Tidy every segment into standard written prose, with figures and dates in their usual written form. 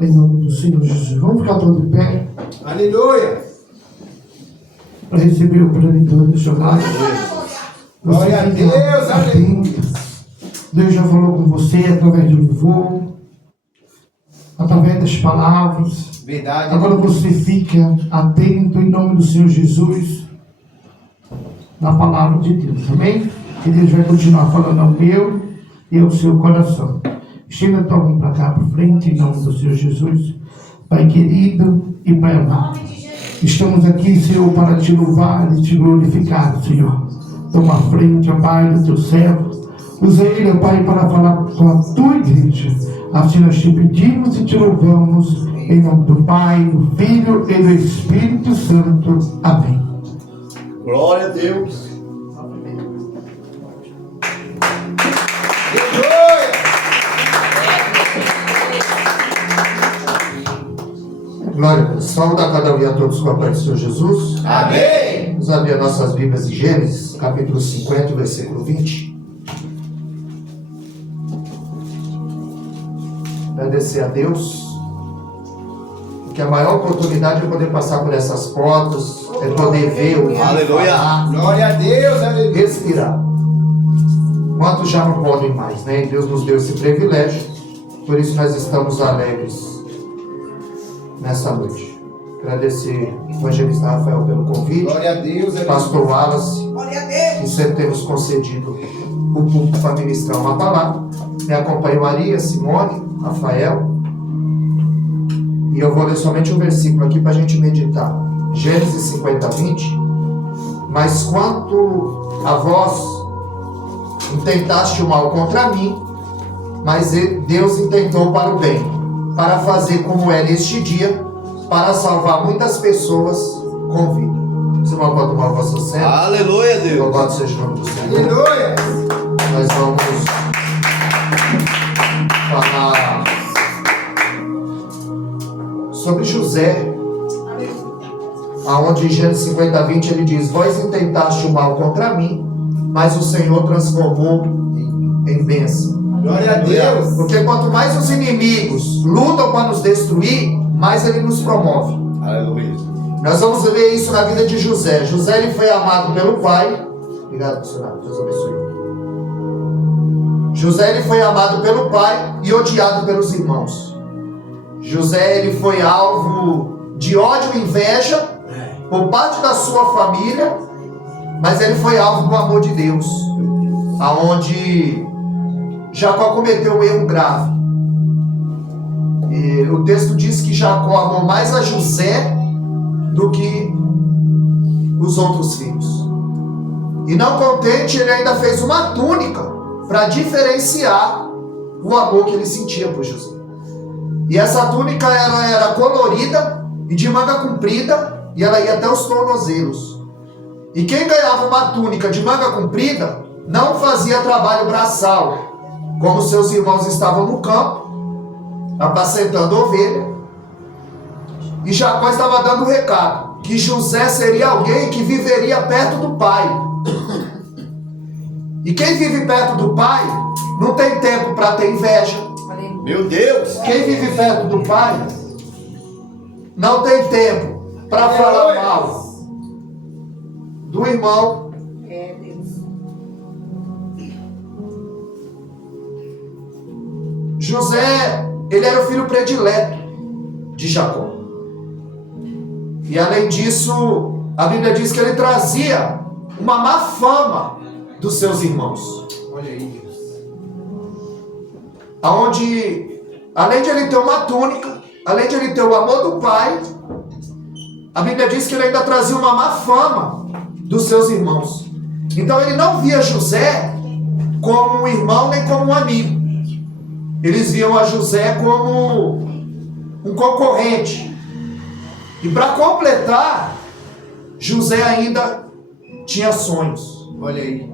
Em nome do Senhor Jesus. Vamos ficar todos de pé. Aleluia. Para receber o plenitude do seu lar. Glória a Deus, aleluia. Deus já falou com você através do louvor, através das palavras. Verdade. Agora você fica atento em nome do Senhor Jesus na palavra de Deus, amém? Que Deus vai continuar falando ao meu e ao seu coração. Chega tua mão para cá, para frente, em nome do Senhor Jesus. Pai querido e Pai amado, estamos aqui, Senhor, para te louvar e te glorificar, Senhor. Toma a frente, ó Pai, do teu servo. Usa ele, ó Pai, para falar com a tua igreja. Assim nós te pedimos e te louvamos, em nome do Pai, do Filho e do Espírito Santo. Amém. Glória a Deus. Glória a Deus. Saúde a cada um e a todos com a paz do Senhor Jesus. Amém. Vamos abrir as nossas Bíblias em Gênesis, capítulo 50, versículo 20. Agradecer a Deus, porque a maior oportunidade é poder passar por essas portas, é poder ver, ouvir, Aleluia. falar, Glória a Deus, aleluia. respirar. Quantos já não podem mais, né? Deus nos deu esse privilégio, por isso nós estamos alegres nessa noite. Agradecer ao evangelista Rafael pelo convite, Glória a Deus, aleluia. pastor Wallace, Glória a Deus. que sempre tem nos concedido o púlpito para ministrar uma palavra. Me acompanha Maria, Simone, Rafael. E eu vou ler somente um versículo aqui para a gente meditar. Gênesis 50, 20. Mas quanto a vós, intentaste o mal contra mim, mas Deus intentou para o bem, para fazer como é neste dia, para salvar muitas pessoas com vida. Você não pode tomar o vosso centro. Aleluia, Deus. Louvado seja o nome do Senhor. Aleluia. Nós vamos falar sobre José, aonde em Gênesis 50, 20 ele diz: vós intentaste o mal contra mim, mas o Senhor transformou em bênção. Glória a Deus. Porque quanto mais os inimigos lutam para nos destruir, mais ele nos promove. Aleluia. Nós vamos ver isso na vida de José. José ele foi amado pelo pai. Obrigado, missionário. Deus abençoe. José ele foi amado pelo pai e odiado pelos irmãos. José ele foi alvo de ódio e inveja por parte da sua família, mas ele foi alvo do amor de Deus, aonde Jacó cometeu um erro grave. E o texto diz que Jacó amou mais a José do que os outros filhos. E não contente, ele ainda fez uma túnica para diferenciar o amor que ele sentia por José. E essa túnica era colorida e de manga comprida, e ela ia até os tornozelos. E quem ganhava uma túnica de manga comprida não fazia trabalho braçal, como seus irmãos estavam no campo, apacentando ovelha. E Jacó estava dando um recado, que José seria alguém que viveria perto do pai. E quem vive perto do pai não tem tempo para ter inveja. Meu Deus. Quem vive perto do pai não tem tempo para falar mal do irmão. É, Deus. José, ele era o filho predileto de Jacó. E além disso, a Bíblia diz que ele trazia uma má fama dos seus irmãos. Olha aí, Deus. Aonde, além de ele ter uma túnica, além de ele ter o amor do pai, a Bíblia diz que ele ainda trazia uma má fama dos seus irmãos. Então ele não via José como um irmão nem como um amigo. Eles viam a José como um concorrente. E para completar, José ainda tinha sonhos. Olha aí.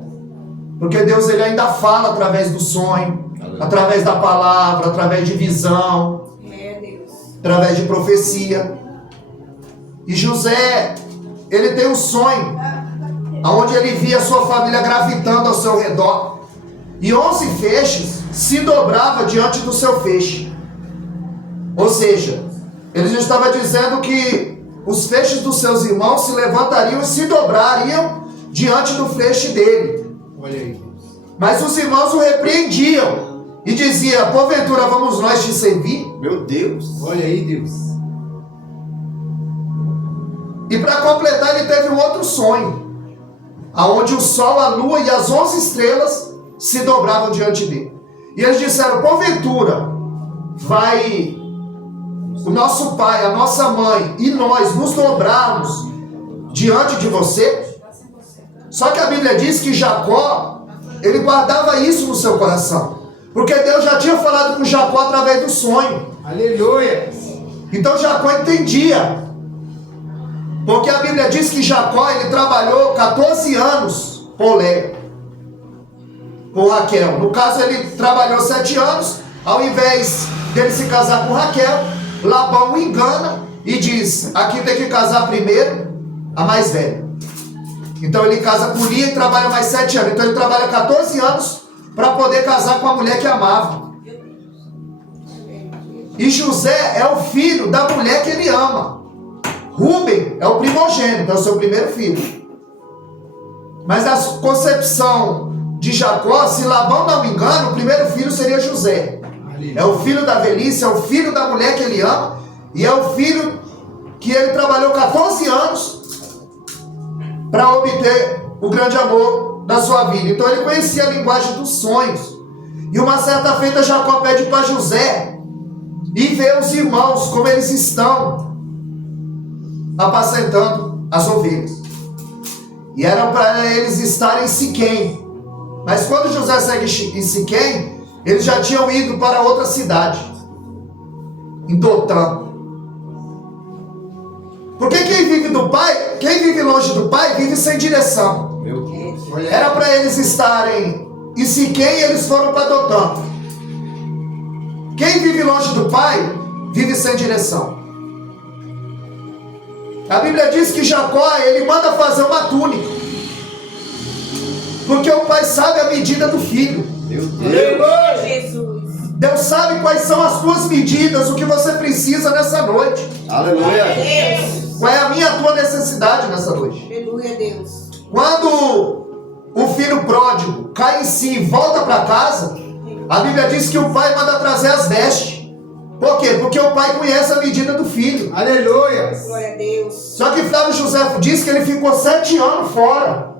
Porque Deus ele ainda fala através do sonho, através da palavra, através de visão, É, Deus. através de profecia. E José, ele tem um sonho, onde ele via sua família gravitando ao seu redor. E 11 feixes se dobrava diante do seu feixe. Ou seja, ele já estava dizendo que os feixes dos seus irmãos se levantariam e se dobrariam diante do feixe dele. Olha aí, Deus. Mas os irmãos o repreendiam e diziam: porventura vamos nós te servir? Meu Deus. Olha aí, Deus. E para completar, ele teve um outro sonho, aonde o sol, a lua e as 11 estrelas se dobravam diante dele. E eles disseram: porventura vai o nosso pai, a nossa mãe e nós nos dobrarmos diante de você? Só que a Bíblia diz que Jacó, ele guardava isso no seu coração, porque Deus já tinha falado com Jacó através do sonho. Aleluia. Então Jacó entendia, porque a Bíblia diz que Jacó, ele trabalhou 14 anos por Léa, por Raquel. No caso, ele trabalhou 7 anos. Ao invés dele se casar com Raquel, Labão o engana e diz: aqui tem que casar primeiro a mais velha. Então ele casa com Lia e trabalha mais 7 anos. Então ele trabalha 14 anos para poder casar com a mulher que amava. E José é o filho da mulher que ele ama. Rúben é o primogênito, é o seu primeiro filho. Mas na concepção de Jacó, se Labão não me engana, o primeiro filho seria José. É o filho da velhice, é o filho da mulher que ele ama, e é o filho que ele trabalhou 14 anos para obter o grande amor da sua vida. Então ele conhecia a linguagem dos sonhos. E uma certa feita Jacó pede para José e vê os irmãos como eles estão apacentando as ovelhas. E era para eles estarem em Siquém. Mas quando José segue em Siquém, eles já tinham ido para outra cidade, em Dotã. Porque quem vive do pai, quem vive longe do pai, vive sem direção. Meu Deus. Era para eles estarem em Siquém e eles foram para Dotã. Quem vive longe do pai, vive sem direção. A Bíblia diz que Jacó, ele manda fazer uma túnica, porque o pai sabe a medida do filho. Meu Deus. Jesus. Deus sabe quais são as tuas medidas, o que você precisa nessa noite. Aleluia. Deus. Qual é a minha tua necessidade nessa noite? Aleluia, Deus. Quando o filho pródigo cai em si e volta para casa, a Bíblia diz que o pai manda trazer as vestes. Por quê? Porque o pai conhece a medida do filho. Aleluia. Glória a Deus. Só que Flávio José diz que ele ficou 7 anos fora.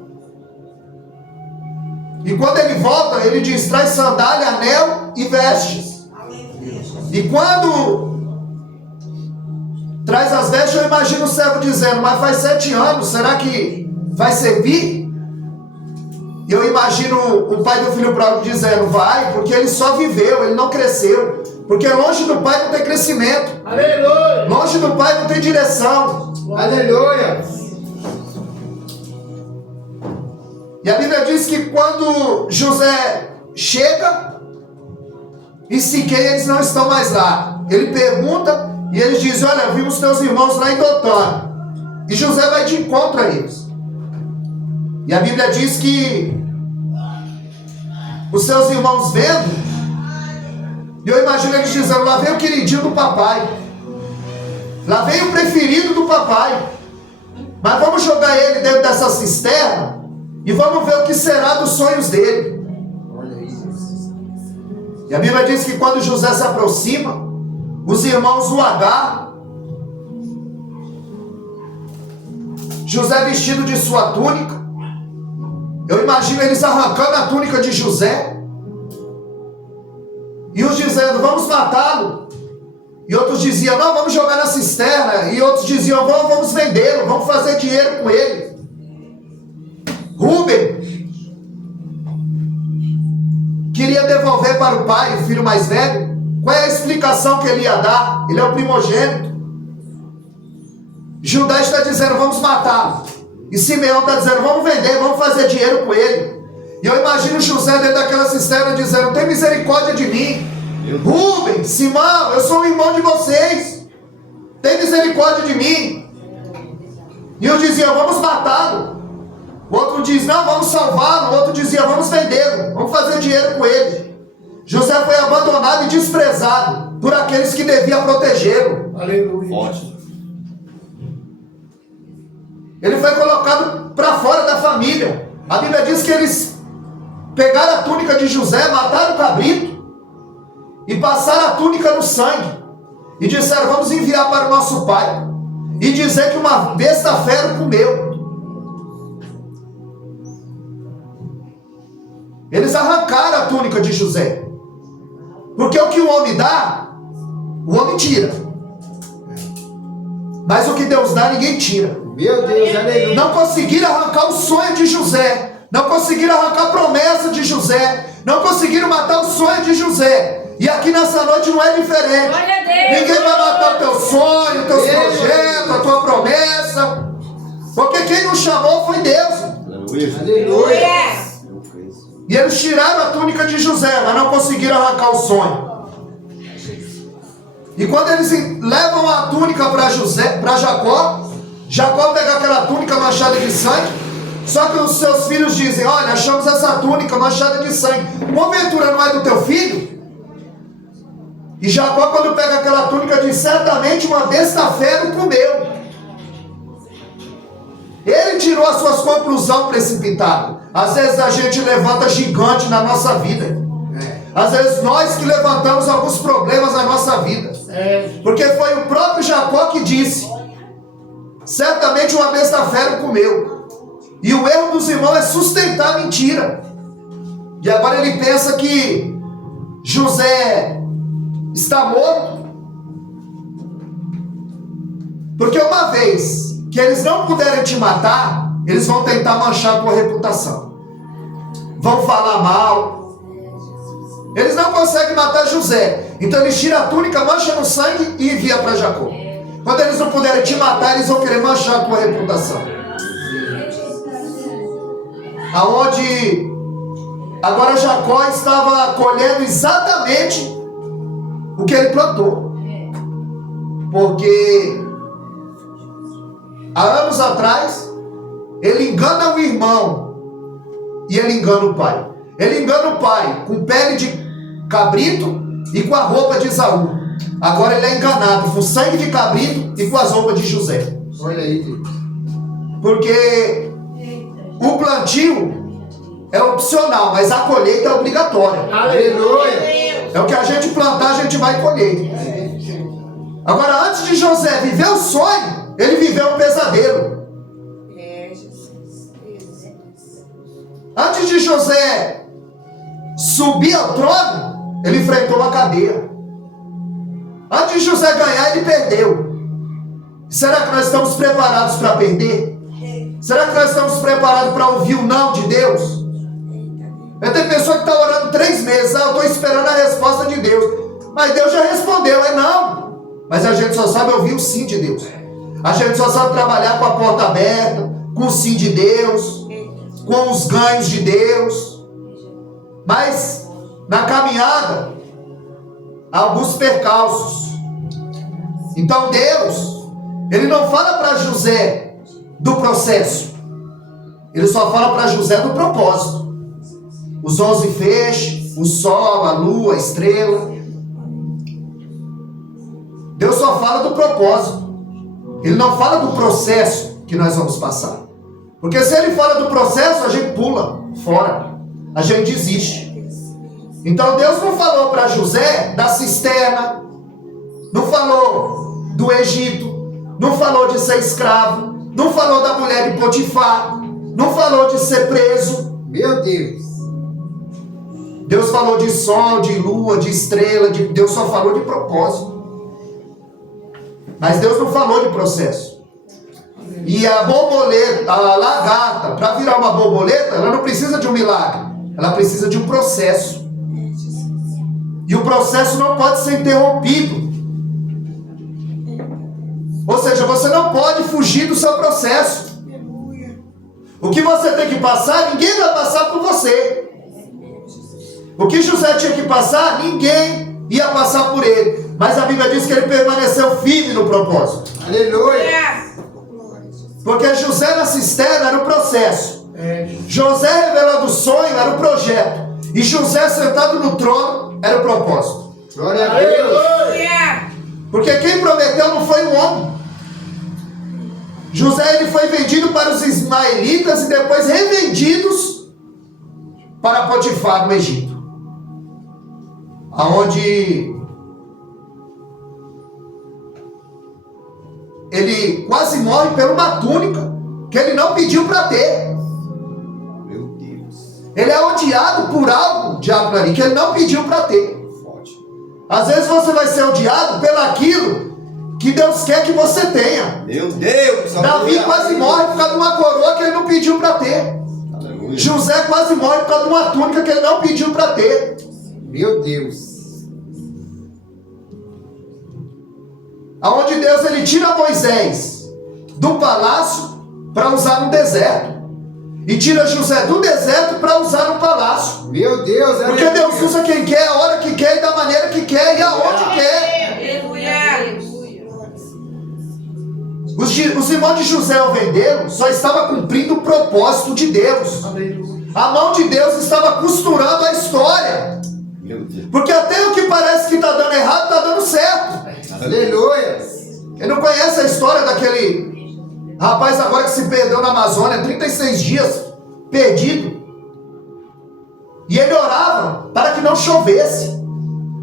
E quando ele volta, ele diz: traz sandália, anel e vestes. E quando traz as vestes, eu imagino o servo dizendo: mas faz 7 anos, será que vai servir? E eu imagino o pai do filho pródigo dizendo: vai, porque ele só viveu, ele não cresceu. Porque longe do pai não tem crescimento. Aleluia. Longe do pai não tem direção. Aleluia. E a Bíblia diz que quando José chega, em Siquém eles não estão mais lá. Ele pergunta e eles dizem: olha, vimos teus irmãos lá em Dotã. E José vai de encontro a eles. E a Bíblia diz que os seus irmãos vendo, e eu imagino eles dizendo: lá vem o queridinho do papai, lá vem o preferido do papai, mas vamos jogar ele dentro dessa cisterna e vamos ver o que será dos sonhos dele. Olha isso. E a Bíblia diz que quando José se aproxima, os irmãos o agarram. José vestido de sua túnica. Eu imagino eles arrancando a túnica de José e uns dizendo: vamos matá-lo. E outros diziam: não, vamos jogar na cisterna. E outros diziam: vamos vendê-lo, vamos fazer dinheiro com ele. Rúben queria devolver para o pai, o filho mais velho. Qual é a explicação que ele ia dar? Ele é o primogênito. Judá está dizendo: vamos matá-lo. E Simeão está dizendo: vamos vender, vamos fazer dinheiro com ele. E eu imagino José dentro daquela cisterna dizendo: tem misericórdia de mim. Rúben, Simão, eu sou o irmão de vocês. Tem misericórdia de mim. E eu dizia: vamos matá-lo. O outro diz: não, vamos salvá-lo. O outro dizia: vamos vendê-lo, vamos fazer dinheiro com ele. José foi abandonado e desprezado por aqueles que deviam protegê-lo. Aleluia. Forte. Ele foi colocado para fora da família. A Bíblia diz que eles pegaram a túnica de José, mataram o cabrito e passaram a túnica no sangue. E disseram: vamos enviar para o nosso pai e dizer que uma besta fera o comeu. Eles arrancaram a túnica de José. Porque o que o homem dá, o homem tira. Mas o que Deus dá, ninguém tira. Meu Deus, aleluia. Não conseguiram arrancar o sonho de José. Não conseguiram arrancar a promessa de José. Não conseguiram matar o sonho de José. E aqui nessa noite não é diferente. Glória a Deus. Ninguém vai matar o teu sonho, os teus Deus. projetos, a tua promessa. Porque quem nos chamou foi Deus. Aleluia. Aleluia. E eles tiraram a túnica de José, mas não conseguiram arrancar o sonho. E quando eles levam a túnica para Jacó, Jacó pega aquela túnica manchada de sangue. Só que os seus filhos dizem: olha, achamos essa túnica manchada de sangue. Porventura não é do teu filho? E Jacó, quando pega aquela túnica, diz: certamente uma besta fera o comeu. Ele tirou as suas conclusões precipitadas. Às vezes a gente levanta gigante na nossa vida. Às vezes nós que levantamos alguns problemas na nossa vida. Porque foi o próprio Jacó que disse: certamente uma besta fera o comeu. E o erro dos irmãos é sustentar a mentira. E agora ele pensa que José está morto. Porque uma vez que eles não puderem te matar, eles vão tentar manchar a tua reputação. Vão falar mal. Eles não conseguem matar José. Então eles tiram a túnica, mancham no sangue e enviam para Jacó. Quando eles não puderem te matar, eles vão querer manchar a tua reputação. Aonde agora Jacó estava colhendo exatamente o que ele plantou. Porque há anos atrás ele engana o irmão e ele engana o pai. Ele engana o pai com pele de cabrito e com a roupa de Esaú. Agora ele é enganado com sangue de cabrito e com as roupas de José. Olha aí, Deus. Porque o plantio é opcional, mas a colheita é obrigatória. Aleluia. É o que a gente plantar, a gente vai colher. Agora, antes de José viver o sonho, ele viveu um pesadelo. Antes de José subir ao trono, ele enfrentou uma cadeia. Antes de José ganhar, ele perdeu. Será que nós estamos preparados para perder? Será que nós estamos preparados para ouvir o não de Deus? Eu tenho pessoa que está orando 3 meses. Eu estou esperando a resposta de Deus. Mas Deus já respondeu, é não. Mas a gente só sabe ouvir o sim de Deus. A gente só sabe trabalhar com a porta aberta, com o sim de Deus, com os ganhos de Deus. Mas na caminhada, há alguns percalços. Então Deus, Ele não fala para José do processo. Ele só fala para José do propósito. Os 11 feixes, o sol, a lua, a estrela. Deus só fala do propósito. Ele não fala do processo que nós vamos passar. Porque se ele fala do processo, a gente pula fora. A gente desiste. Então Deus não falou para José da cisterna. Não falou do Egito. Não falou de ser escravo. Não falou da mulher de Potifar. Não falou de ser preso. Meu Deus. Deus falou de sol, de lua, de estrela. Deus só falou de propósito. Mas Deus não falou de processo. E a borboleta, a lagarta, para virar uma borboleta, ela não precisa de um milagre. Ela precisa de um processo. E o processo não pode ser interrompido. Ou seja, você não pode fugir do seu processo. O que você tem que passar, ninguém vai passar por você. O que José tinha que passar, ninguém ia passar por ele. Mas a Bíblia diz que ele permaneceu firme no propósito. Aleluia. Porque José na cisterna era o processo. José revelando o sonho era o projeto. E José sentado no trono era o propósito. Glória a Deus. Porque quem prometeu não foi um homem. José ele foi vendido para os ismaelitas e depois revendidos para Potifar no Egito, aonde ele quase morre por uma túnica que ele não pediu para ter. Meu Deus. Ele é odiado por algo, diabo ali, que ele não pediu para ter. Forte. Às vezes você vai ser odiado pelaquilo que Deus quer que você tenha. Meu Deus. Davi quase morre por causa de uma coroa que ele não pediu para ter. Aleluia. José quase morre por causa de uma túnica que ele não pediu para ter. Meu Deus. Aonde Deus ele tira Moisés do palácio para usar no deserto. E tira José do deserto para usar no palácio. Meu Deus. Porque Deus usa quem quer, a hora que quer e da maneira que quer e aonde quer. Os irmãos de José ao vendê-lo só estavam cumprindo o propósito de Deus. A mão de Deus estava costurando a história. Meu Deus. Porque até o que parece que está dando errado, está dando certo. Aleluia. Quem não conhece a história daquele rapaz agora que se perdeu na Amazônia, 36 dias perdido. E ele orava para que não chovesse.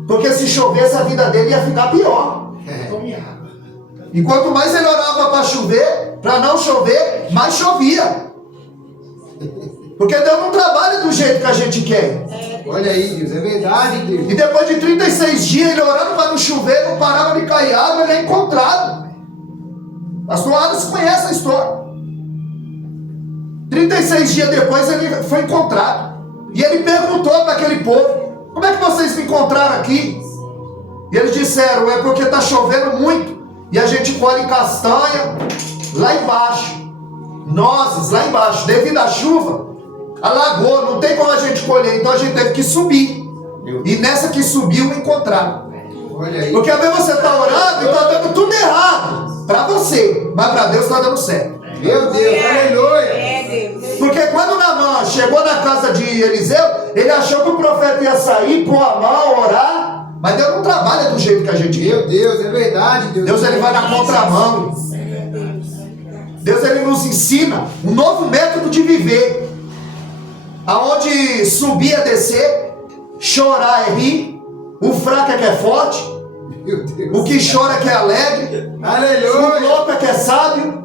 Porque se chovesse a vida dele ia ficar pior. E quanto mais ele orava para chover, para não chover, mais chovia. Porque Deus não trabalha do jeito que a gente quer. Olha aí, Deus. É verdade, Deus. E depois de 36 dias, ele orando para não chover, não parava de cair água, ele é encontrado. Pastor Alisson conhece a história. 36 dias depois, ele foi encontrado. E ele perguntou para aquele povo: como é que vocês me encontraram aqui? E eles disseram: é porque está chovendo muito. E a gente colhe castanha lá embaixo, nozes lá embaixo. Devido à chuva, alagou, não tem como a gente colher, então a gente teve que subir. E nessa que subiu, encontraram. Olha aí. Porque às vezes você está orando e está dando tudo errado para você, mas para Deus está dando certo. Meu Deus. Aleluia. Porque quando Naamã chegou na casa de Eliseu, ele achou que o profeta ia sair, pôr a mão, orar. Mas Deus não trabalha do jeito que a gente quer. Meu Deus, é verdade, Deus. Deus ele vai na contramão. Deus ele nos ensina um novo método de viver. Aonde subir é descer, chorar é rir, o fraco é que é forte, Meu Deus. o que chora é que é alegre, o Aleluia. louco é que é sábio.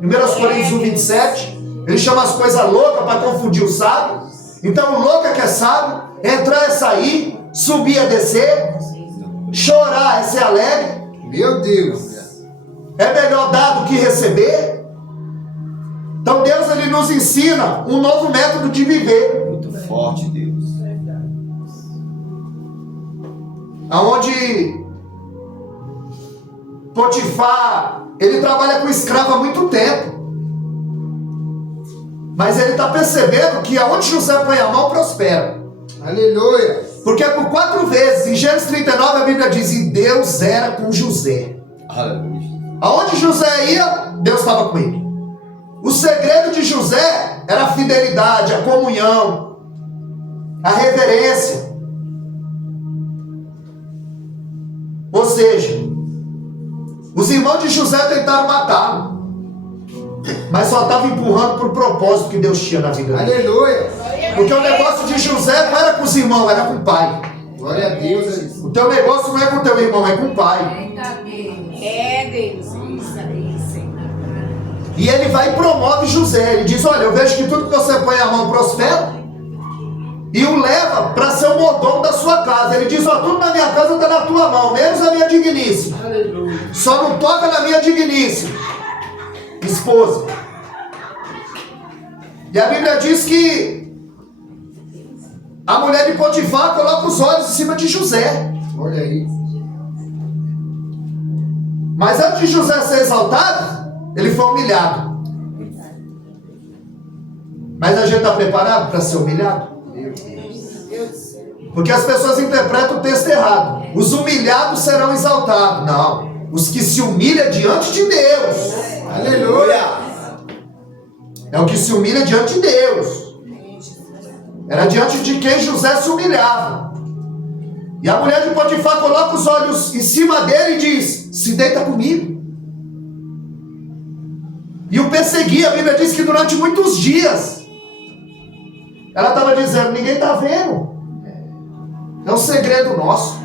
1 Coríntios 1:27, ele chama as coisas loucas para confundir o sábio. Então o louco é que é sábio, entrar é sair, subir é descer, chorar é ser alegre. Meu Deus. É melhor dar do que receber. Então Deus ele nos ensina um novo método de viver. Muito forte, Deus. Aonde Potifar, ele trabalha com escravo há muito tempo. Mas ele está percebendo que aonde José põe a mão, prospera. Aleluia. Porque por 4 vezes, em Gênesis 39, a Bíblia diz: e Deus era com José. Aleluia. Aonde José ia, Deus estava com ele. O segredo de José era a fidelidade, a comunhão, a reverência. Ou seja, os irmãos de José tentaram matá-lo, mas só estavam empurrando para o propósito que Deus tinha na vida dele. Aleluia. Porque o negócio de José não era com os irmãos, era com o pai. Glória a Deus. O teu negócio não é com o teu irmão, é com o pai. E ele vai e promove José. Ele diz: olha, eu vejo que tudo que você põe a mão prospera. E o leva para ser o mordomo da sua casa. Ele diz: ó, tudo na minha casa está na tua mão, menos a minha digníssima. Só não toca na minha digníssima esposa. E a Bíblia diz que a mulher de Potifar coloca os olhos em cima de José. Olha aí. Mas antes de José ser exaltado, ele foi humilhado. Mas a gente está preparado para ser humilhado? Porque as pessoas interpretam o texto errado. Os humilhados serão exaltados. Não. Os que se humilham diante de Deus. Aleluia. É o que se humilha diante de Deus. Era diante de quem José se humilhava. E a mulher de Potifar coloca os olhos em cima dele e diz: se deita comigo. E o perseguia. A Bíblia diz que durante muitos dias ela estava dizendo: ninguém está vendo, é um segredo nosso.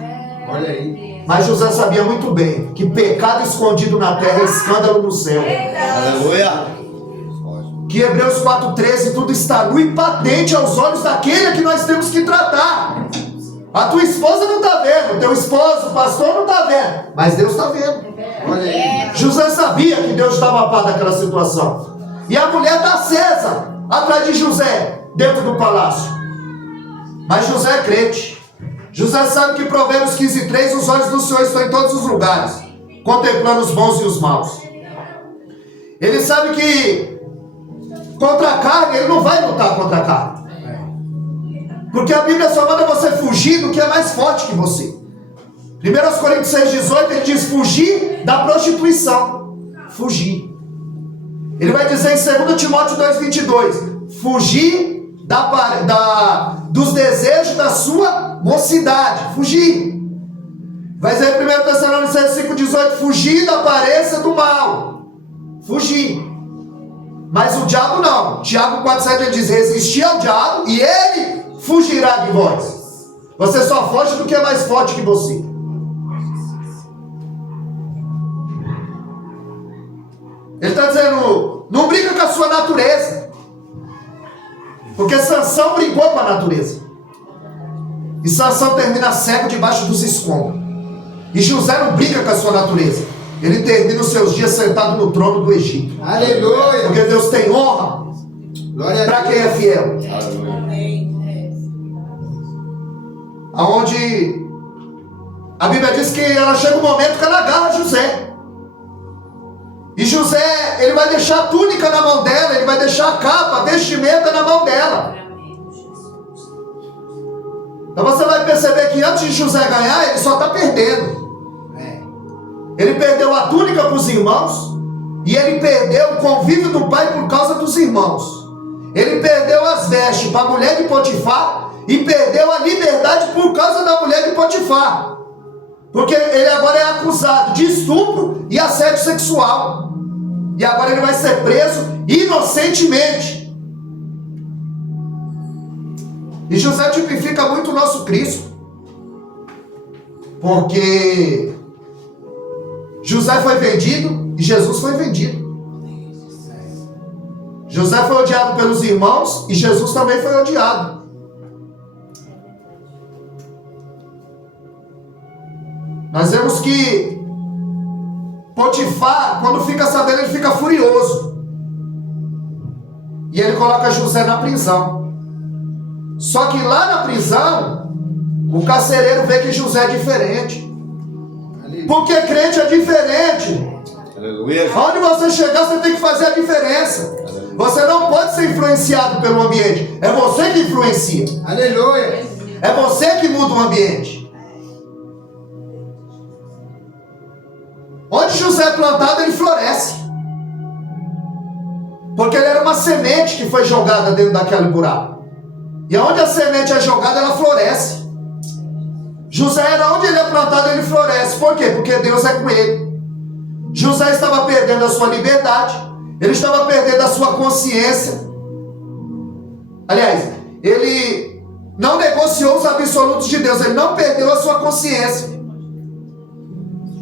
Olha aí. Mas José sabia muito bem que pecado escondido na terra é escândalo no céu. Aleluia. Que Hebreus 4,13, tudo está nu e patente aos olhos daquele que nós temos que tratar. A tua esposa não está vendo, o teu esposo, o pastor não está vendo, mas Deus está vendo. Olha aí. José sabia que Deus estava a par daquela situação. E a mulher está acesa atrás de José, dentro do palácio. Mas José é crente. José sabe que Provérbios 15:3, os olhos do Senhor estão em todos os lugares, contemplando os bons e os maus. Ele sabe que contra a carne, ele não vai lutar contra a carne. Porque a Bíblia só manda você fugir do que é mais forte que você. 1 Coríntios 6,18, ele diz: fugir da prostituição. Fugir. Ele vai dizer em 2 Timóteo 2,22, fugir dos desejos da sua mocidade. Fugir. Vai dizer em 1 Tessalonicenses 5,18, fugir da aparência do mal. Fugir. Mas o diabo não. Tiago 4,7 ele diz: resistir ao diabo e ele fugirá de vós. Você só foge do que é mais forte que você. Ele está dizendo: não briga com a sua natureza. Porque Sansão brigou com a natureza. E Sansão termina cego debaixo dos escombros. E José não briga com a sua natureza. Ele termina os seus dias sentado no trono do Egito. Aleluia. Porque Deus tem honra para quem é fiel. Aonde a Bíblia diz que ela chega um momento que ela agarra José. E José, ele vai deixar a túnica na mão dela, ele vai deixar a capa, a vestimenta na mão dela. Então você vai perceber que antes de José ganhar, ele só está perdendo. Ele perdeu a túnica para os irmãos, e ele perdeu o convívio do pai por causa dos irmãos. Ele perdeu as vestes para a mulher de Potifar, e perdeu a liberdade por causa da mulher de Potifar. Porque ele agora é acusado de estupro e assédio sexual. E agora ele vai ser preso inocentemente. E José tipifica muito o nosso Cristo. Porque José foi vendido e Jesus foi vendido. José foi odiado pelos irmãos e Jesus também foi odiado. Nós vemos que Potifar, quando fica sabendo, ele fica furioso. E ele coloca José na prisão. Só que lá na prisão, o carcereiro vê que José é diferente. Porque crente é diferente. Aleluia. Onde você chegar, você tem que fazer a diferença. Você não pode ser influenciado pelo ambiente. É você que influencia. Aleluia. É você que muda o ambiente. Onde José é plantado, ele floresce. Porque ele era uma semente que foi jogada dentro daquele buraco. E onde a semente é jogada, ela floresce. José era onde ele é plantado, ele floresce. Por quê? Porque Deus é com ele. José estava perdendo a sua liberdade. Ele estava perdendo a sua consciência. Aliás, ele não negociou os absolutos de Deus. Ele não perdeu a sua consciência.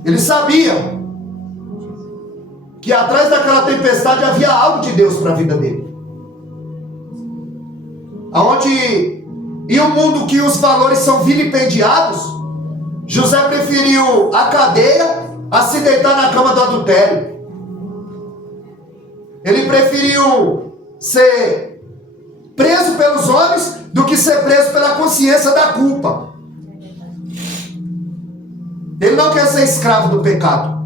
Ele sabia que atrás daquela tempestade havia algo de Deus para a vida dele. Aonde em um mundo que os valores são vilipendiados, José preferiu a cadeia a se deitar na cama do adultério. Ele preferiu ser preso pelos homens do que ser preso pela consciência da culpa. Ele não quer ser escravo do pecado.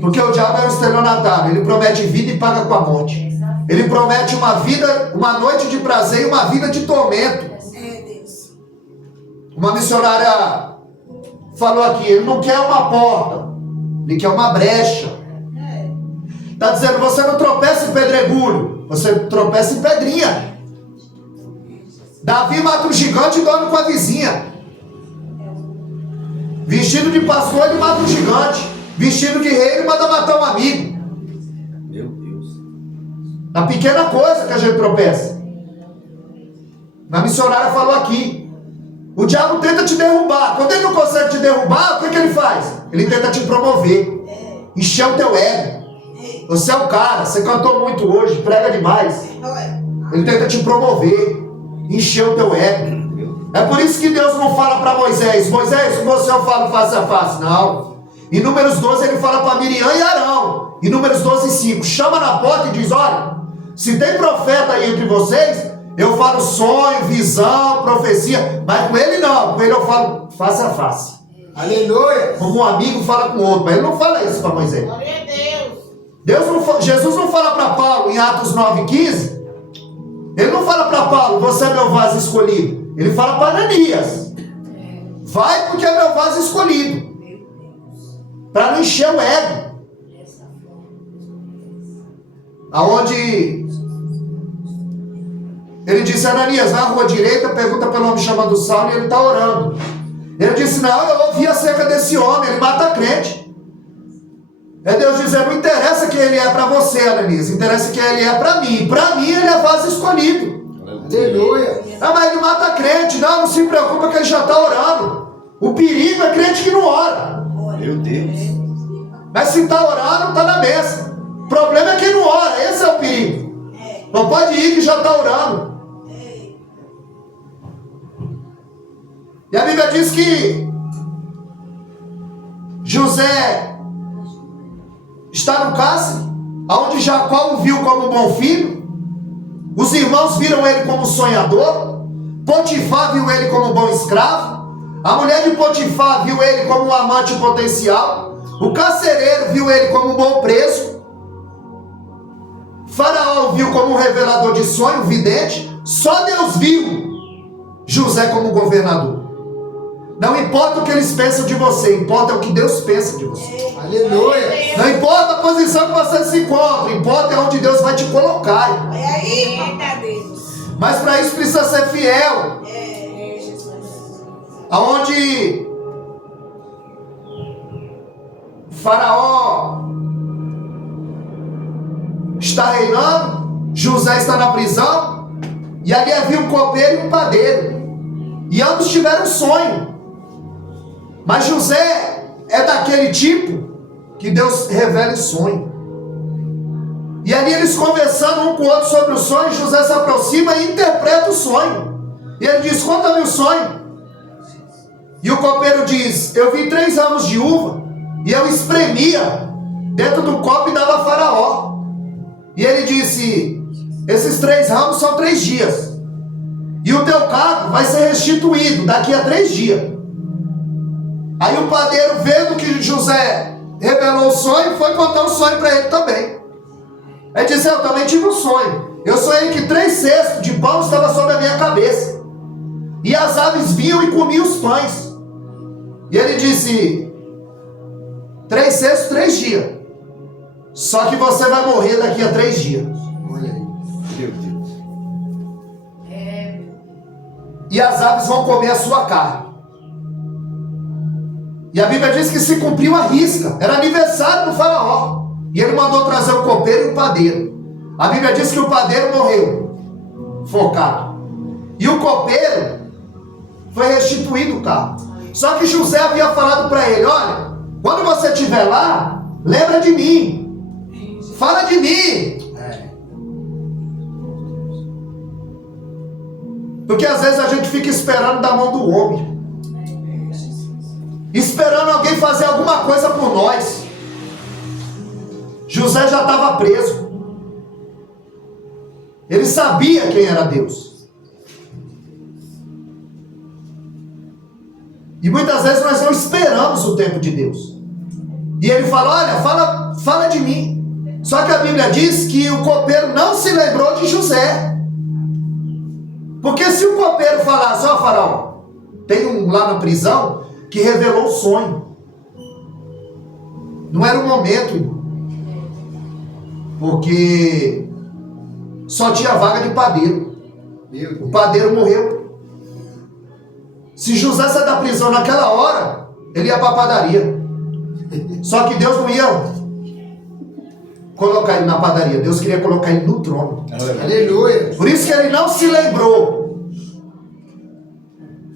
Porque o diabo é um estelionatário. Ele promete vida e paga com a morte. Ele promete uma vida, uma noite de prazer e uma vida de tormento. Uma missionária falou aqui, ele não quer uma porta, ele quer uma brecha. Está dizendo, você não tropeça em pedregulho, você tropeça em pedrinha. Davi mata um gigante e dorme com a vizinha. Vestido de pastor, ele mata um gigante. Vestido de rei, ele manda matar um amigo. Meu Deus. Na pequena coisa que a gente tropeça. A missionária falou aqui. O diabo tenta te derrubar. Quando ele não consegue te derrubar, o que ele faz? Ele tenta te promover. Encher o teu ego. Você é o cara, você cantou muito hoje, prega demais. Ele tenta te promover. Encher o teu ego. É por isso que Deus não fala para Moisés: Moisés, com você eu falo face a face. Não. Em Números 12 ele fala para Miriam e Arão. Em Números 12:5, chama na porta e diz: olha, se tem profeta aí entre vocês, eu falo sonho, visão, profecia. Mas com ele não, com ele eu falo face a face. Aleluia. Como um amigo fala com o outro. Mas ele não fala isso para Moisés. Glória a Deus. Jesus não fala para Paulo em Atos 9:15. Ele não fala para Paulo: você é meu vaso escolhido. Ele fala para Ananias: vai porque é meu vaso escolhido. Para não encher o ego. Aonde ele disse: Ananias, vai à rua direita, pergunta pelo homem chamado Saulo e ele está orando. Ele disse: não, eu ouvi acerca desse homem, ele mata crente. É Deus dizendo: não interessa quem ele é para você, Ananias, interessa quem ele é para mim. Para mim ele é vaso escolhido. Aleluia. Ah, mas ele mata crente. Não se preocupa que ele já está orando. O perigo é crente que não ora. Meu Deus. Mas se está orando, está na bênção. O problema é quem não ora, esse é o perigo. Não pode ir que já está orando. E a Bíblia diz que José está no cárcere, onde Jacó o viu como um bom filho. Os irmãos viram ele como sonhador. Potifar viu ele como um bom escravo. A mulher de Potifar viu ele como um amante potencial. O carcereiro viu ele como um bom preso. Faraó viu como um revelador de sonho, vidente. Só Deus viu José como governador. Não importa o que eles pensam de você, importa o que Deus pensa de você. Aleluia. Não importa a posição que você se encontra, importa onde Deus vai te colocar. Olha aí, papai Deus. Mas para isso precisa ser fiel. Jesus. Aonde Faraó está reinando, José está na prisão, e ali havia um copeiro e um padeiro, e ambos tiveram um sonho. Mas José é daquele tipo que Deus revela o sonho. E ali eles conversando um com o outro sobre o sonho, José se aproxima e interpreta o sonho. E ele diz: conta-me o sonho. E o copeiro diz: eu vi 3 ramos de uva e eu espremia dentro do copo e dava a Faraó. E ele disse: esses 3 ramos são 3 dias. E o teu cargo vai ser restituído daqui a 3 dias. Aí o padeiro, vendo que José revelou o sonho, foi contar o sonho para ele também. Ele disse: eu também tive um sonho. Eu sonhei que 3 cestos de pão estavam sobre a minha cabeça. E as aves vinham e comiam os pães. E ele disse: 3 cestos, 3 dias. Só que você vai morrer daqui a 3 dias. Olha aí. Meu Deus. E as aves vão comer a sua carne. E a Bíblia diz que se cumpriu a risca. Era aniversário do Faraó. E ele mandou trazer o copeiro e o padeiro. A Bíblia diz que o padeiro morreu focado. E o copeiro foi restituído o carro. Só que José havia falado para ele: olha, quando você estiver lá, lembra de mim. Fala de mim. Porque às vezes a gente fica esperando da mão do homem, esperando alguém fazer alguma coisa por nós. José já estava preso. Ele sabia quem era Deus. E muitas vezes nós não esperamos o tempo de Deus. E ele fala: olha, fala de mim. Só que a Bíblia diz que o copeiro não se lembrou de José. Porque se o copeiro falasse: ó, Faraó, tem um lá na prisão que revelou o sonho. Não era o momento, irmão. Porque só tinha vaga de padeiro. O padeiro morreu. Se José sair da prisão naquela hora, ele ia para a padaria. Só que Deus não ia colocar ele na padaria, Deus queria colocar ele no trono. Aleluia. Por isso que ele não se lembrou.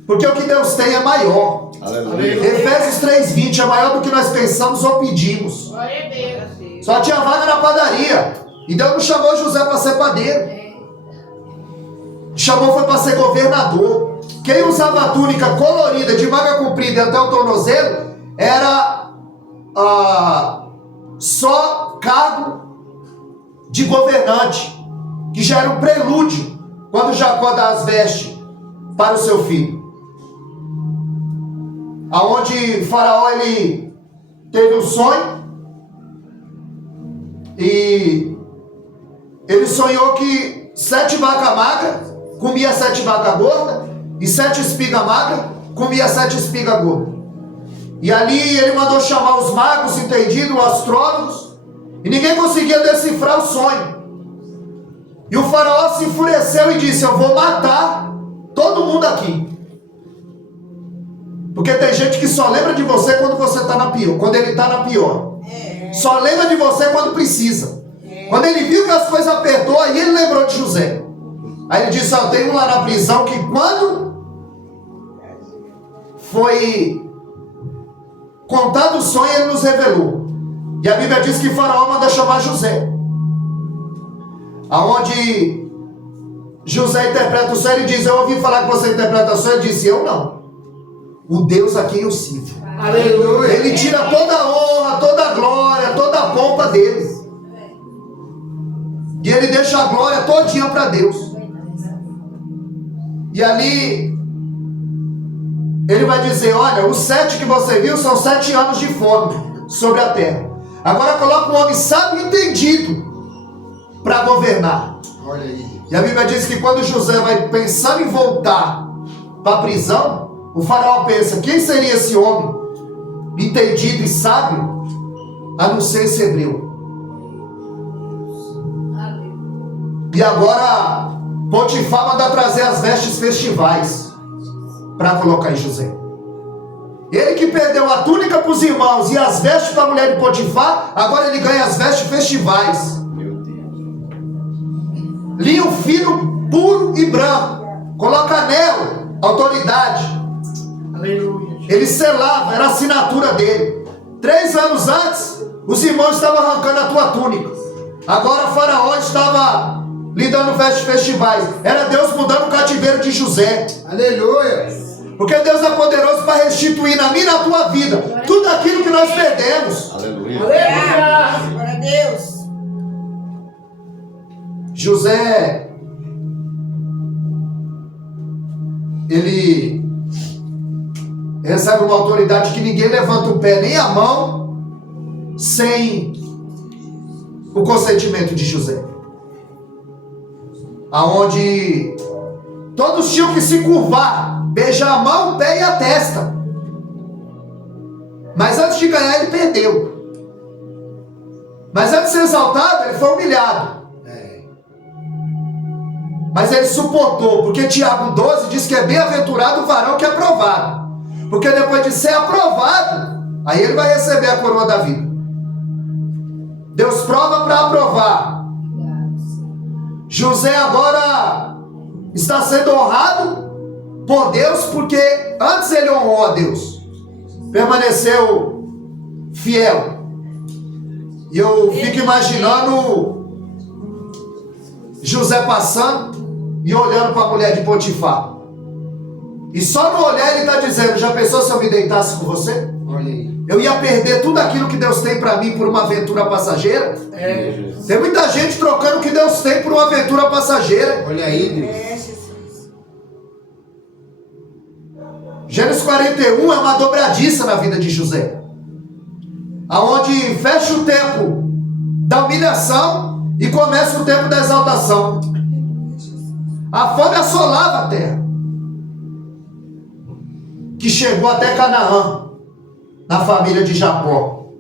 Porque o que Deus tem é maior. Aleluia. Efésios 3:20 é maior do que nós pensamos ou pedimos. Glória a Deus. Só tinha vaga na padaria. E Deus não chamou José para ser padeiro. Chamou foi para ser governador. Quem usava a túnica colorida de manga comprida até o tornozelo era só cargo de governante, que já era um prelúdio quando Jacó dá as vestes para o seu filho. Aonde Faraó ele teve um sonho e ele sonhou que 7 vacas magras comia 7 vacas gordas e 7 espigas magras comia 7 espigas gordas. E ali ele mandou chamar os magos entendidos, os astrólogos, e ninguém conseguia decifrar o sonho. E o faraó se enfureceu e disse: eu vou matar todo mundo aqui. Porque tem gente que só lembra de você quando você está na pior, quando ele está na pior. Só lembra de você quando precisa. Quando ele viu que as coisas apertou, aí ele lembrou de José. Aí ele disse: ó, tem um lá na prisão que quando foi contado o sonho, ele nos revelou. E a Bíblia diz que Faraó manda chamar José. Aonde José interpreta o sonho, ele diz: eu ouvi falar que você interpreta o sonho. Ele disse: eu não. O Deus a quem eu sirvo. Aleluia. Ele tira toda a honra, toda a glória, toda a pompa dele. E ele deixa a glória todinha para Deus. E ali ele vai dizer: olha, os 7 que você viu são 7 anos de fome sobre a terra. Agora coloca um homem sábio e entendido para governar. Olha aí. E a Bíblia diz que quando José vai pensando em voltar para a prisão, o faraó pensa: quem seria esse homem entendido e sábio, a não ser esse hebreu? E agora Potifar manda trazer as vestes festivais para colocar em José. Ele que perdeu a túnica para os irmãos e as vestes para a mulher de Potifar, agora ele ganha as vestes festivais. Meu Deus. Linho fino, puro e branco. Coloca anel, autoridade. Aleluia. Ele selava, era a assinatura dele. 3 anos antes, os irmãos estavam arrancando a tua túnica. Agora o faraó estava lhe dando vestes festivais. Era Deus mudando o cativeiro de José. Aleluia. Porque Deus é poderoso para restituir na minha e na tua vida tudo aquilo que nós perdemos. Aleluia. Aleluia. Glória a Deus. José, ele recebe uma autoridade que ninguém levanta o pé nem a mão sem o consentimento de José. Aonde todos tinham que se curvar, beijar a mão, o pé e a testa. Mas antes de ganhar, ele perdeu. Mas antes de ser exaltado, ele foi humilhado. Mas ele suportou, porque Tiago 12 diz que é bem-aventurado o varão que é aprovado. Porque depois de ser aprovado, aí ele vai receber a coroa da vida. Deus prova para aprovar. José agora está sendo honrado por Deus, porque antes ele honrou a Deus, permaneceu fiel. E eu fico imaginando José passando e olhando para a mulher de Potifar. E só no olhar ele está dizendo: já pensou se eu me deitasse com você? Olha aí. Eu ia perder tudo aquilo que Deus tem para mim por uma aventura passageira? Tem muita gente trocando o que Deus tem por uma aventura passageira. Olha aí, Deus. Jesus. Gênesis 41 é uma dobradiça na vida de José, aonde fecha o tempo da humilhação e começa o tempo da exaltação. A fome assolava a terra, que chegou até Canaã, na família de Jacó.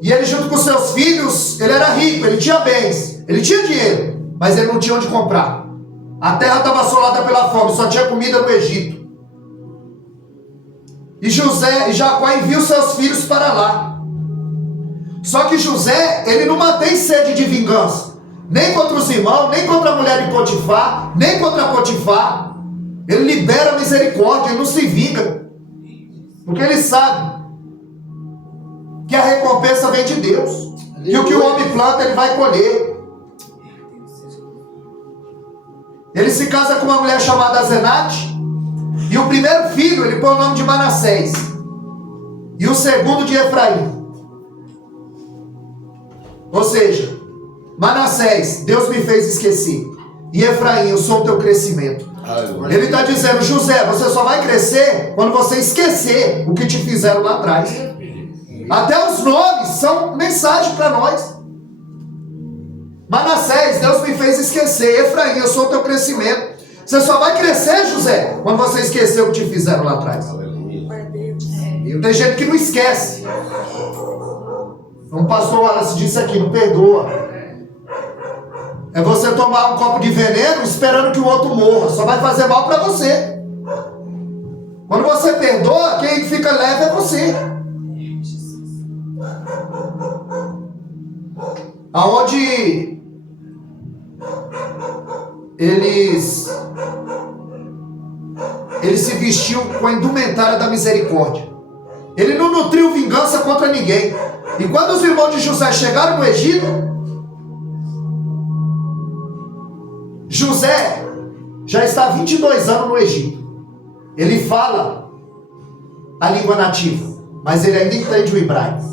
E ele, junto com seus filhos, ele era rico, ele tinha bens, ele tinha dinheiro, mas ele não tinha onde comprar. A terra estava assolada pela fome, só tinha comida no Egito. E Jacó envia os seus filhos para lá. Só que José, ele não mantém sede de vingança, nem contra os irmãos, nem contra a mulher de Potifar, nem contra Potifar. Ele libera a misericórdia, ele não se vinga, porque ele sabe que a recompensa vem de Deus, que o que o homem planta, ele vai colher. Ele se casa com uma mulher chamada Asenate, e o primeiro filho, ele põe o nome de Manassés, e o segundo de Efraim. Ou seja, Manassés, Deus me fez esquecer, e Efraim, eu sou o teu crescimento. Ele está dizendo, José, você só vai crescer quando você esquecer o que te fizeram lá atrás. Até os nomes são mensagem para nós. Manassés, Deus me fez esquecer. Efraim, eu sou o teu crescimento. Você só vai crescer, José, quando você esquecer o que te fizeram lá atrás. Tem gente que não esquece. Um pastor Wallace disse aqui, não perdoa. É você tomar um copo de veneno esperando que o outro morra. Só vai fazer mal para você. Quando você perdoa, quem fica leve é você. Aonde ele se vestiu com a indumentária da misericórdia. Ele não nutriu vingança contra ninguém. E quando os irmãos de José chegaram no Egito, José já está há 22 anos no Egito. Ele fala a língua nativa, mas ele ainda entende o hebraico.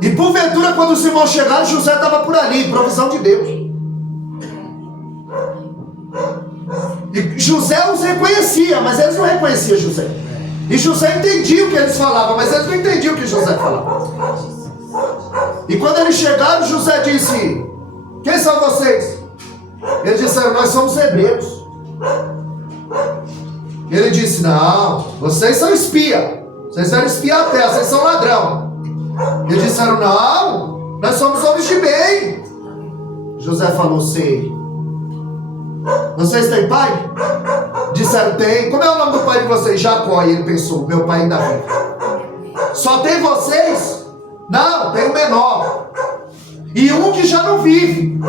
E porventura, quando os irmãos chegaram, José estava por ali, provisão de Deus. E José os reconhecia, mas eles não reconheciam José. E José entendia o que eles falavam, mas eles não entendiam o que José falava. E quando eles chegaram, José disse: quem são vocês? Eles disseram: nós somos hebreus. Ele disse: não, vocês são espia. Vocês vieram espiar a terra, vocês são ladrão. Eles disseram: não, nós somos homens de bem. José falou: sei. Vocês têm pai? Disseram: tem. Como é o nome do pai de vocês? Jacó. E ele pensou: meu pai ainda vive. Só tem vocês? Não, tem o menor. E um que já não vive.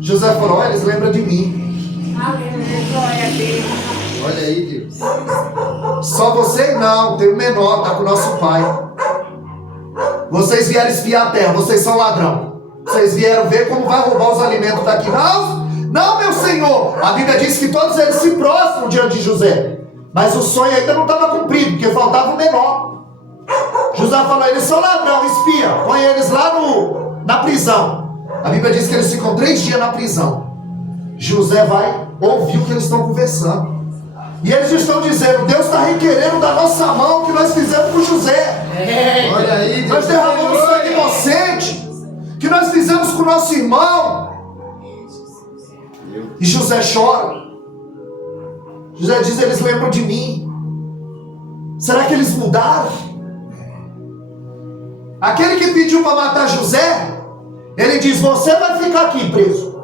José falou: olha, eles lembram de mim. Olha aí, Deus. Só você não, tem o menor, está com o nosso pai. Vocês vieram espiar a terra, vocês são ladrão. Vocês vieram ver como vai roubar os alimentos daqui. Não, não, meu senhor. A Bíblia diz que todos eles se prostram diante de José. Mas o sonho ainda não estava cumprido, porque faltava o menor. José falou: eles são ladrão, espia. Põe eles lá na prisão. A Bíblia diz que eles ficam 3 dias na prisão. José vai ouvir o que eles estão conversando. E eles estão dizendo: Deus está requerendo da nossa mão o que nós fizemos com José. Olha aí, Deus. Nós derramamos sangue inocente, que nós fizemos com o nosso irmão. E José chora. José diz: eles lembram de mim. Será que eles mudaram? Aquele que pediu para matar José, ele diz: você vai ficar aqui preso,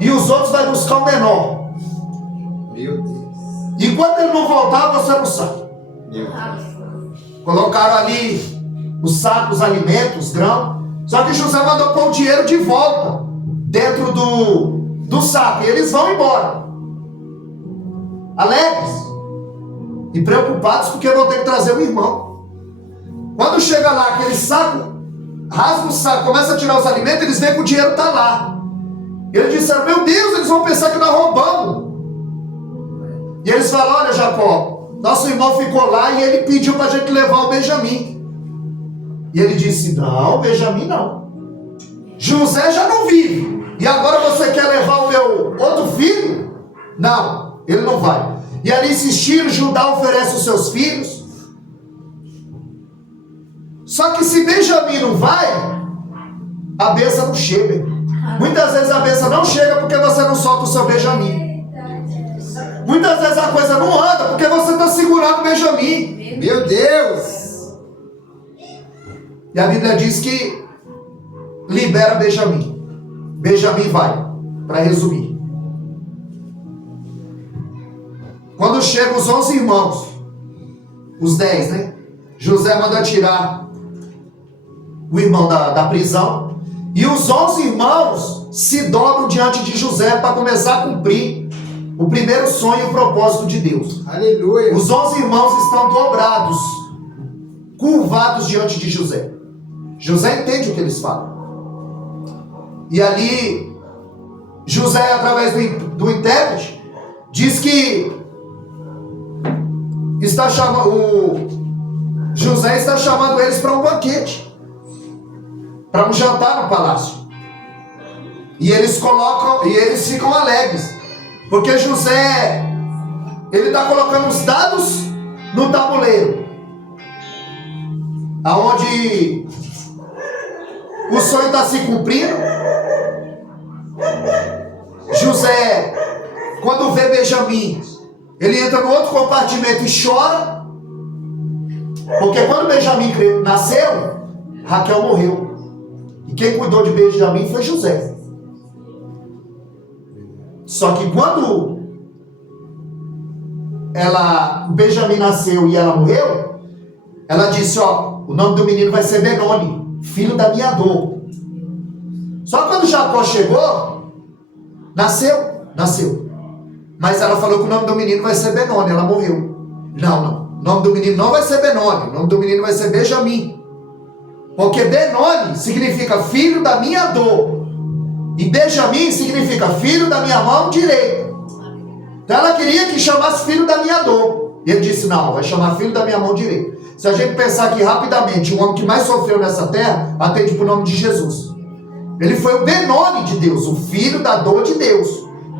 e os outros vão buscar o menor. Meu Deus. Enquanto ele não voltar, você não sabe. Meu Deus. Colocaram ali os sacos, os alimentos, os grãos. Só que José mandou pôr o dinheiro de volta dentro do saco. E eles vão embora, alegres e preocupados, porque vão ter que trazer o irmão. Quando chega lá, aquele saco, rasga o saco, começa a tirar os alimentos, eles veem que o dinheiro está lá. Eles disseram: meu Deus, eles vão pensar que nós roubamos. E eles falam: olha, Jacó, nosso irmão ficou lá e ele pediu para a gente levar o Benjamim. E ele disse: não, Benjamim não. José já não vive. E agora você quer levar o meu outro filho? Não, ele não vai. E ali insistiram, Judá oferece os seus filhos. Só que se Benjamim não vai, a bênção não chega. Muitas vezes a bênção não chega porque você não solta o seu Benjamim. Muitas vezes a coisa não anda porque você está segurando o Benjamim. Meu Deus. E a Bíblia diz que libera Benjamim. Benjamim vai, para resumir. Quando chegam os 11 irmãos, os 10, né? José manda tirar o irmão da prisão. E os 11 irmãos se dobram diante de José para começar a cumprir o primeiro sonho e o propósito de Deus. Aleluia. Os 11 irmãos estão dobrados, curvados diante de José. José entende o que eles falam. E ali, José, através do intérprete, diz que José está chamando eles para um banquete, para um jantar no palácio. E eles ficam alegres, porque José, ele está colocando os dados no tabuleiro, aonde o sonho está se cumprindo. José, quando vê Benjamim, ele entra no outro compartimento e chora, porque quando Benjamim nasceu, Raquel morreu, e quem cuidou de Benjamim foi José. Só que quando Benjamim nasceu e ela morreu, ela disse, ó, o nome do menino vai ser Benoni, filho da minha dor. Só quando Jacó chegou, nasceu. Mas ela falou que o nome do menino vai ser Benoni, ela morreu. Não. O nome do menino não vai ser Benoni, o nome do menino vai ser Benjamim. Porque Benoni significa filho da minha dor. E Benjamim significa filho da minha mão direita. Então ela queria que chamasse filho da minha dor. E ele disse, não, vai chamar filho da minha mão direita. Se a gente pensar aqui rapidamente, o homem que mais sofreu nessa terra, atende para o nome de Jesus. Ele foi o Benoni de Deus, o filho da dor de Deus.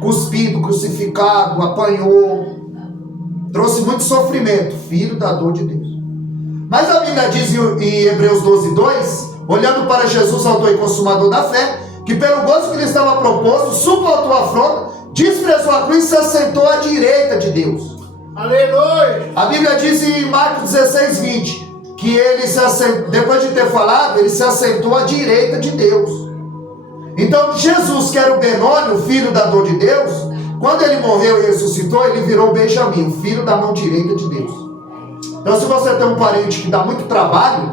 Cuspido, crucificado, apanhou, trouxe muito sofrimento, filho da dor de Deus. Mas a Bíblia diz em Hebreus 12:2, olhando para Jesus, autor e consumador da fé, que pelo gozo que lhe estava proposto, suportou a afronta, desprezou a cruz e se assentou à direita de Deus. Aleluia. A Bíblia diz em Marcos 16:20, que ele se assentou, depois de ter falado, ele se assentou à direita de Deus. Então Jesus, que era o Benoni, o filho da dor de Deus, quando ele morreu e ressuscitou, ele virou Benjamim, o filho da mão direita de Deus. Então se você tem um parente que dá muito trabalho,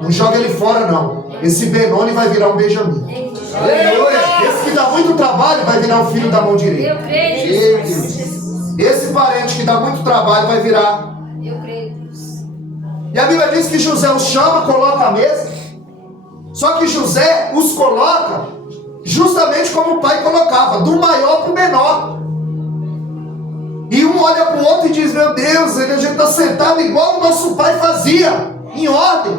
não joga ele fora não. Esse Benoni vai virar um Benjamim. Esse que dá muito trabalho vai virar o filho da mão direita. Eu creio nisso. Esse parente que dá muito trabalho vai virar. Eu creio nisso. E a Bíblia diz que José os chama, coloca a mesa. Só que José os coloca justamente como o pai colocava, do maior para o menor. E um olha para o outro e diz, meu Deus, a gente está sentado igual o nosso pai fazia, em ordem.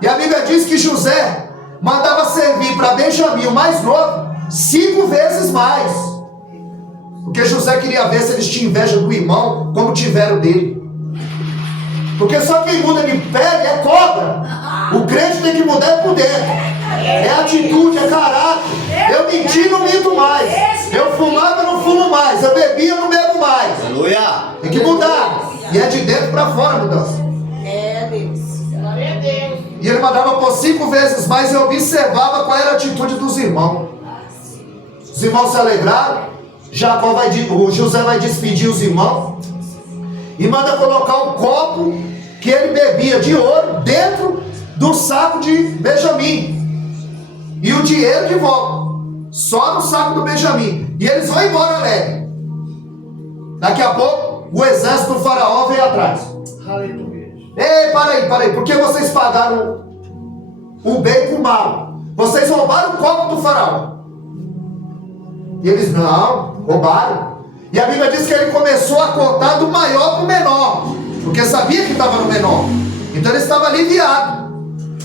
E a Bíblia diz que José mandava servir para Benjamim, o mais novo, 5 vezes mais. Porque José queria ver se eles tinham inveja do irmão, como tiveram dele. Porque só quem muda de pele é cobra. O crente tem que mudar por dentro. É atitude, é caráter. Eu menti, não minto mais. Eu fumava, não fumo mais. Eu bebia, não bebo mais. Aleluia. Tem que mudar. E é de dentro para fora a mudança. É Deus. Glória a Deus. E ele mandava por 5 vezes mais e observava qual era a atitude dos irmãos. Os irmãos se alegraram. O José vai despedir os irmãos e manda colocar um copo que ele bebia de ouro dentro do saco de Benjamim. E o dinheiro de volta, só no saco do Benjamim. E eles vão embora alegre. Daqui a pouco, o exército do faraó vem atrás. Aleluia. Ei, para aí, por que vocês pagaram o bem com o mal? Vocês roubaram o copo do faraó. E eles, não, roubaram. E a Bíblia diz que ele começou a contar do maior para o menor, porque sabia que estava no menor. Então ele estava aliviado.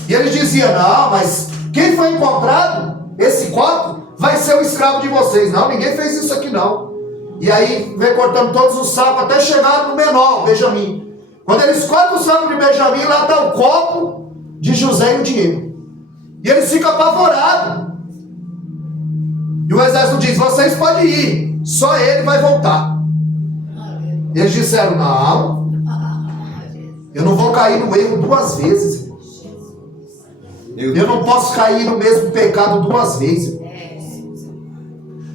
E ele dizia, não, mas quem foi encontrado, esse copo, vai ser o escravo de vocês. Não, ninguém fez isso aqui não. E aí vem cortando todos os sacos até chegar no menor, Benjamim. Quando eles cortam o saco de Benjamim, lá está o copo de José e o dinheiro. E eles ficam apavorados. E o exército diz, vocês podem ir, só ele vai voltar. E eles disseram, não, eu não vou cair no erro 2 vezes. Eu não posso cair no mesmo pecado 2 vezes.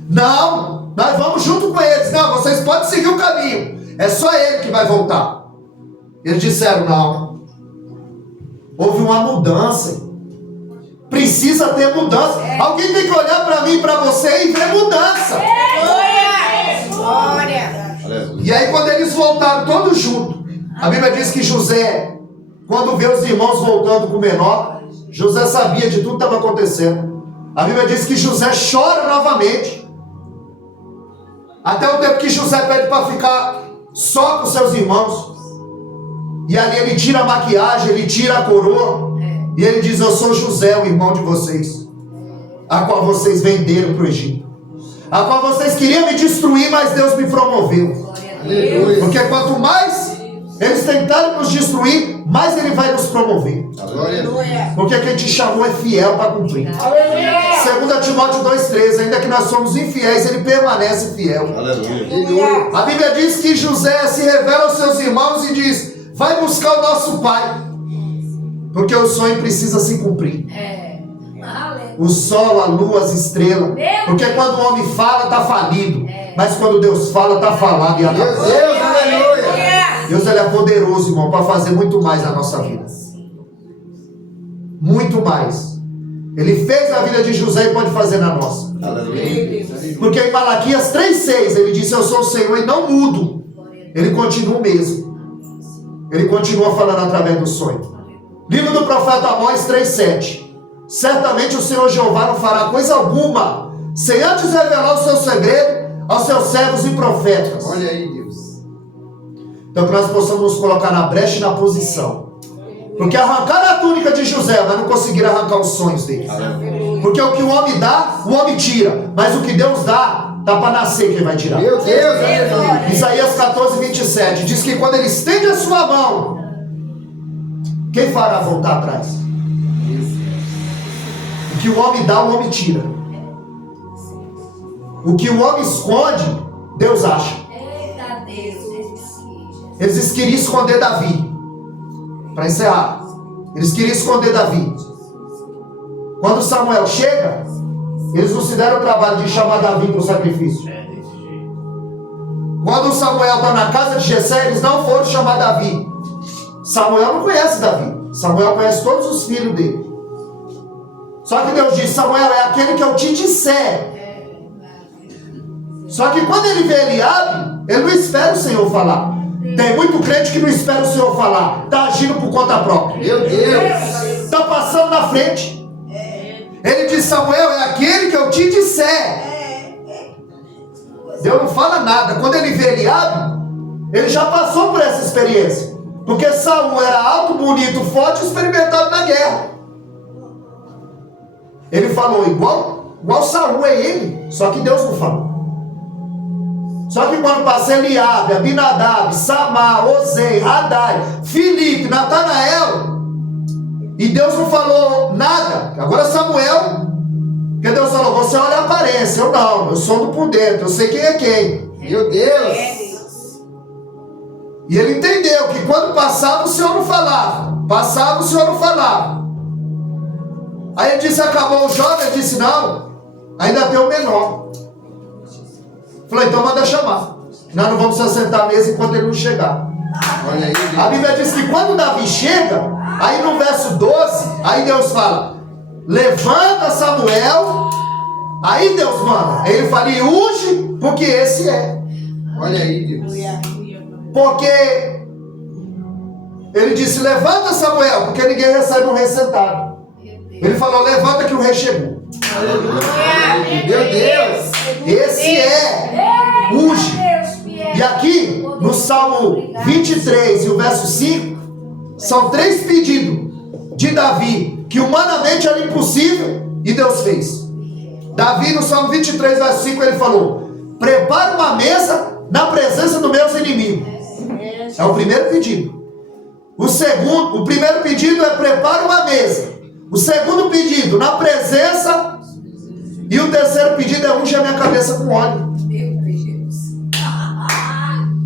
Não, nós vamos junto com eles. Não, vocês podem seguir o caminho. É só ele que vai voltar. Eles disseram, não. Houve uma mudança. Precisa ter mudança. Alguém tem que olhar para mim e para você e ver mudança. Glória. E aí quando eles voltaram todos juntos, a Bíblia diz que José, quando vê os irmãos voltando com o menor, José sabia de tudo que estava acontecendo. A Bíblia diz que José chora novamente. Até o tempo que José pede para ficar só com seus irmãos. E ali ele tira a maquiagem, ele tira a coroa. E ele diz, eu sou José, o irmão de vocês, a qual vocês venderam para o Egito, a qual vocês queriam me destruir, mas Deus me promoveu. Aleluia. Porque quanto mais eles tentarem nos destruir, mais Ele vai nos promover. Aleluia. Porque quem te chamou é fiel para cumprir. 2 Timóteo 2,13, ainda que nós somos infiéis, Ele permanece fiel. Aleluia. A Bíblia diz que José se revela aos seus irmãos e diz, vai buscar o nosso pai, porque o sonho precisa se cumprir. O sol, a lua, as estrelas. Porque quando o homem fala, está falido. Mas quando Deus fala, está falado. E Meu Deus, aleluia. Deus ele é poderoso, irmão, para fazer muito mais na nossa vida. Muito mais. Ele fez na vida de José e pode fazer na nossa. Aleluia. Porque em Malaquias 3,6 ele disse, eu sou o Senhor e não mudo. Ele continua o mesmo. Ele continua falando através do sonho. Livro do profeta Amós 3,7. Certamente o Senhor Jeová não fará coisa alguma, sem antes revelar o seu segredo aos seus servos e profetas. Olha aí, Deus. Então que nós possamos nos colocar na brecha e na posição. Porque arrancar a túnica de José, mas não conseguiram arrancar os sonhos dele. Porque o que o homem dá, o homem tira. Mas o que Deus dá, dá para nascer quem vai tirar. Meu Deus, aleluia. Isaías 14:27 diz que quando ele estende a sua mão, quem fará voltar atrás? O que o homem dá, o homem tira. O que o homem esconde, Deus acha. Eles queriam esconder Davi. Para encerrar, eles queriam esconder Davi. Quando Samuel chega, eles não se deram o trabalho de chamar Davi para o sacrifício. Quando Samuel está na casa de Jessé, eles não foram chamar Davi. Samuel não conhece Davi. Samuel conhece todos os filhos dele. Só que Deus diz, Samuel é aquele que eu te disser. Só que quando ele vê Eliabe, ele não espera o Senhor falar. Tem muito crente que não espera o Senhor falar. Está agindo por conta própria. Meu Deus. Está passando na frente. Ele diz, Samuel é aquele que eu te disser. Deus não fala nada. Quando ele vê Eliabe, ele já passou por essa experiência. Porque Saul era alto, bonito, forte e experimentado na guerra. Ele falou igual Saul é ele, só que Deus não falou. Só que quando passa Eliabe, Abinadab, Samar, Osei, Hadai, Filipe, Natanael, e Deus não falou nada. Agora Samuel, porque Deus falou, você olha a aparência, eu não, eu sou do por dentro, eu sei quem é quem. Meu Deus. E ele entendeu que quando passava o Senhor não falava. Passava o Senhor não falava. Aí ele disse, acabou o jovem? Ele disse, não, ainda tem o menor. Falei, então manda chamar. Nós não vamos assentar a mesa enquanto ele não chegar. Olha aí, Deus. A Bíblia diz que quando Davi chega, aí no verso 12, aí Deus fala, levanta Samuel, aí Deus manda. Aí ele fala, e unge, porque esse é. Olha aí, Deus. Porque ele disse, levanta Samuel, porque ninguém recebe um rei sentado. Ele falou, levanta que o rei chegou. Aleluia. Meu Deus. Esse é, unge. E aqui, no Salmo 23 e o verso 5, são 3 pedidos de Davi, que humanamente era impossível, e Deus fez. Davi, no Salmo 23, verso 5, ele falou, prepara uma mesa na presença dos meus inimigos. É o primeiro pedido. O primeiro pedido é prepara uma mesa. O segundo pedido, na presença. E o terceiro pedido é unge a minha cabeça com óleo.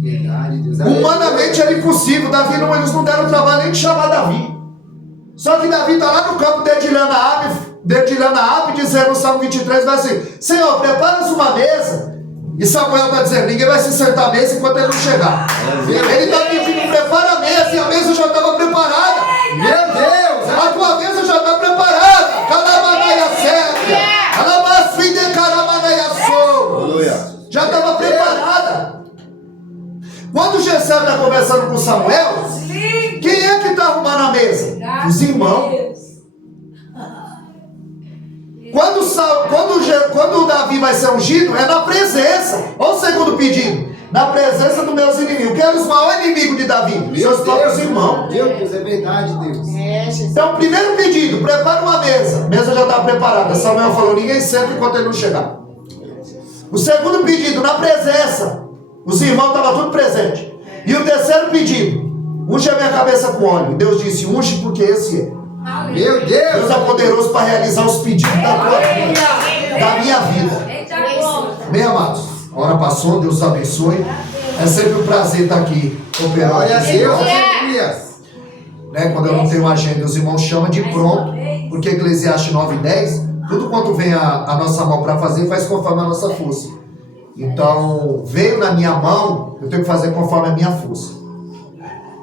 Verdade, Deus. Humanamente era impossível. Eles não deram trabalho nem de chamar Davi. Só que Davi está lá no campo dedilhando a ave, dizendo no Salmo 23, vai assim, Senhor, prepara-nos uma mesa. E Samuel está dizendo, ninguém vai se sentar à mesa enquanto ele não chegar. Ele está pedindo, prepara prepara a mesa, e a mesa já estava preparada. Meu Deus! A tua mesa já está preparada. Calamanaya Sérvia. Alabasfide Caramanaya Sou. Aleluia. Já estava preparada. Quando Jessé está conversando com Samuel, quem é que está arrumando a mesa? Os irmãos. Quando Davi vai ser ungido, é na presença. Olha o segundo pedido. Na presença dos meus inimigos. Quem eram os maiores inimigos de Davi? Seus próprios irmãos. Meu Deus, é verdade, Deus. Então, primeiro pedido, prepara uma mesa. A mesa já está preparada. Samuel falou, ninguém senta enquanto ele não chegar. O segundo pedido, na presença. Os irmãos estavam tudo presentes. E o terceiro pedido, unge a minha cabeça com óleo. Deus disse, unge porque esse é. Meu Deus. Deus é poderoso para realizar os pedidos da tua vida, da minha vida. Bem, amados, a hora passou, Deus os abençoe. É sempre um prazer estar aqui operando. Glória a Deus, aleluia. Né? Quando eu não tenho agenda, os irmãos chamam de pronto, porque Eclesiastes 9:10, tudo quanto vem a nossa mão para fazer, faz conforme a nossa força. Então, veio na minha mão, eu tenho que fazer conforme a minha força.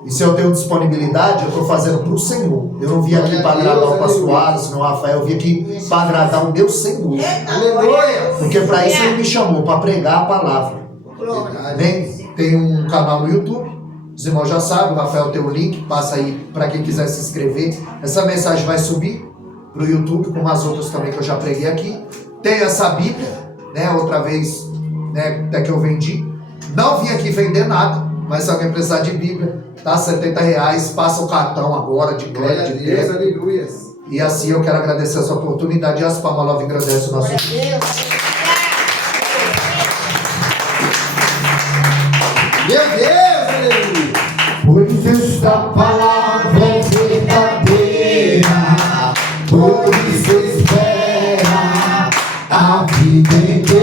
E se eu tenho disponibilidade, eu estou fazendo para o Senhor. Eu não vim aqui para agradar o pastor Alisson, o Rafael, eu vim aqui para agradar o meu Senhor. Aleluia. Porque para isso ele me chamou, para pregar a palavra. Bem, tem um canal no YouTube, os irmãos já sabem, o Rafael tem o link, passa aí para quem quiser se inscrever. Essa mensagem vai subir para o YouTube, como as outras também que eu já preguei aqui. Tem essa Bíblia, né? Outra vez, né, até que eu vendi. Não vim aqui vender nada, mas se alguém precisar de Bíblia, tá R$70, passa o cartão agora de Glória a crédito, de Deus, débito. aleluia. E assim eu quero agradecer essa oportunidade e as palmas logo agradecem o nosso Deus. Meu Deus, aleluia. Pois esta palavra é verdadeira, por isso espera a vida inteira.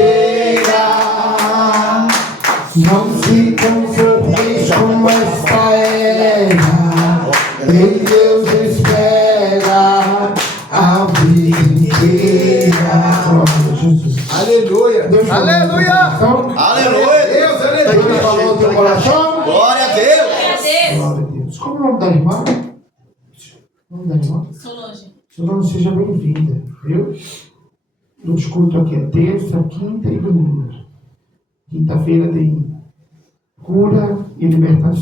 Não se conformeis com esta era, em Deus espera a vida inteira. Jesus. Aleluia. Deus Aleluia! Aleluia. Deus, Deus falou no teu coração? Glória a Deus. Glória a Deus. Como é o nome da irmã? O nome da irmã? Solange, seja bem-vinda, viu? Nos cultos aqui é terça, quinta e domingo. Quinta-feira tem cura e libertação.